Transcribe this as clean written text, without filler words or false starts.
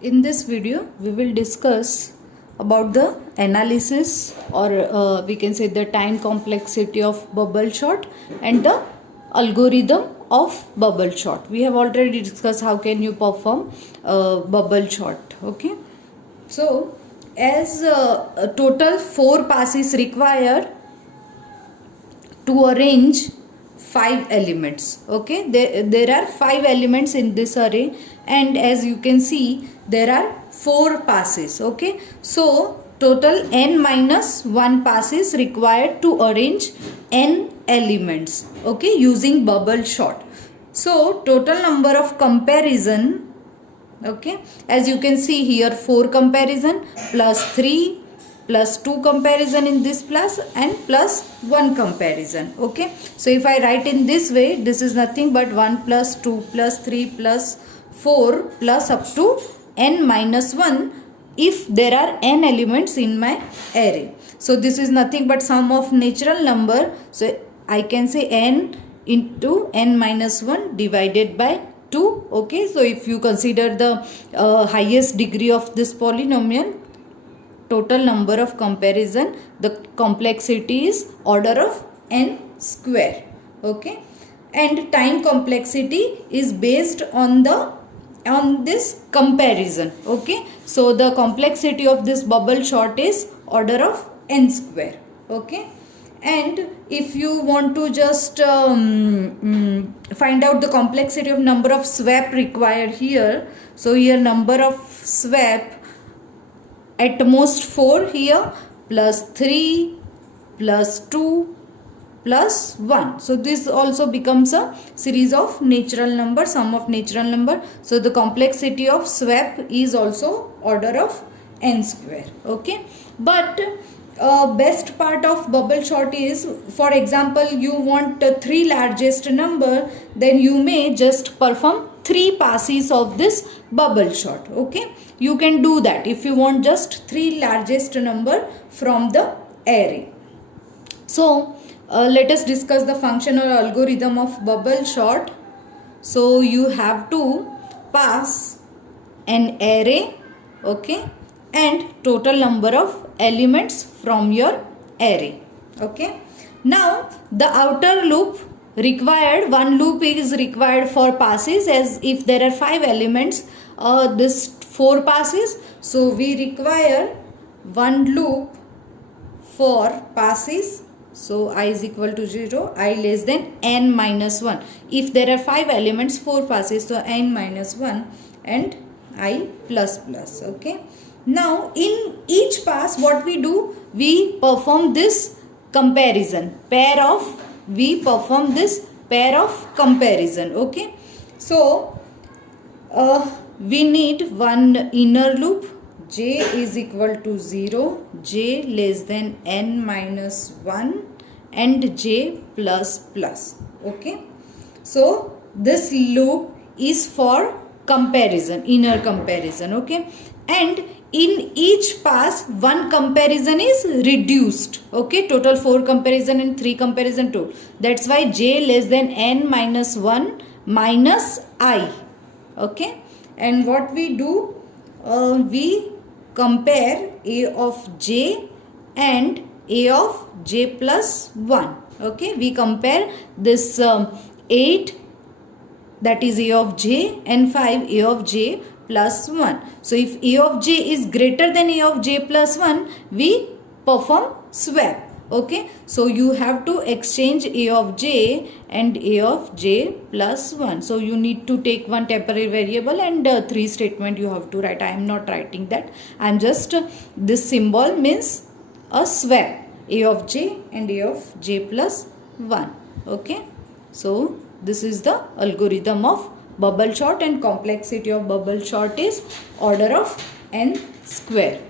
In this video, we will discuss about the analysis or we can say the time complexity of bubble sort and the algorithm of bubble sort. We have already discussed how can you perform bubble sort. Okay. So, as total 4 passes required to arrange 5 elements. Okay, there are 5 elements in this array, and as you can see there are 4 passes. Okay, so total n minus 1 passes required to arrange n elements, okay, using bubble sort. So total number of comparison, okay, as you can see here, 4 comparison plus 3 plus 2 comparison in this plus and plus 1 comparison. Okay, so if I write in this way, this is nothing but 1 plus 2 plus 3 plus 4 plus up to n minus 1 if there are n elements in my array. So this is nothing but sum of natural number, so I can say n into n minus 1 divided by 2. Okay, so if you consider the highest degree of this polynomial, total number of comparison, the complexity is order of n square. Okay, and time complexity is based on this comparison. Okay, so the complexity of this bubble sort is order of n square. Okay, and if you want to just find out the complexity of number of swap required here, so here number of swap at most 4 here, plus 3 plus 2 plus 1. So this also becomes a series of natural number, sum of natural number. So the complexity of swap is also order of n square. Okay, but best part of bubble sort is, for example, you want 3 largest number, then you may just perform 3 passes of this bubble sort. Okay, you can do that if you want just 3 largest number from the array. So let us discuss the function or algorithm of bubble sort. So you have to pass an array, okay, and total number of elements from your array. Okay, now the outer loop required, one loop is required for passes, as if there are 5 elements, this 4 passes, so we require one loop for passes. So I is equal to 0, I less than n minus 1. If there are 5 elements, 4 passes, so n minus 1 and I plus plus. Okay, now in each pass what we do, we perform this comparison, we perform this pair of comparison. Okay, so we need one inner loop, j is equal to 0, j less than n minus 1 and j plus plus. Okay, so this loop is for comparison, inner comparison. Okay, and in each pass one comparison is reduced. Okay, total 4 comparison and 3 comparison total. That's why j less than n minus 1 minus I. Okay, and what we do, we compare a of j and a of j plus 1. Okay, we compare this 8, that is a of j, and 5 a of j plus 1. So if a of j is greater than a of j plus 1, we perform swap. Okay, so you have to exchange a of j and a of j plus 1. So you need to take one temporary variable and 3 statement you have to write. I am not writing that. I am just, this symbol means a swap, a of j and a of j plus 1. Okay, so this is the algorithm of bubble sort, and complexity of bubble sort is order of n square.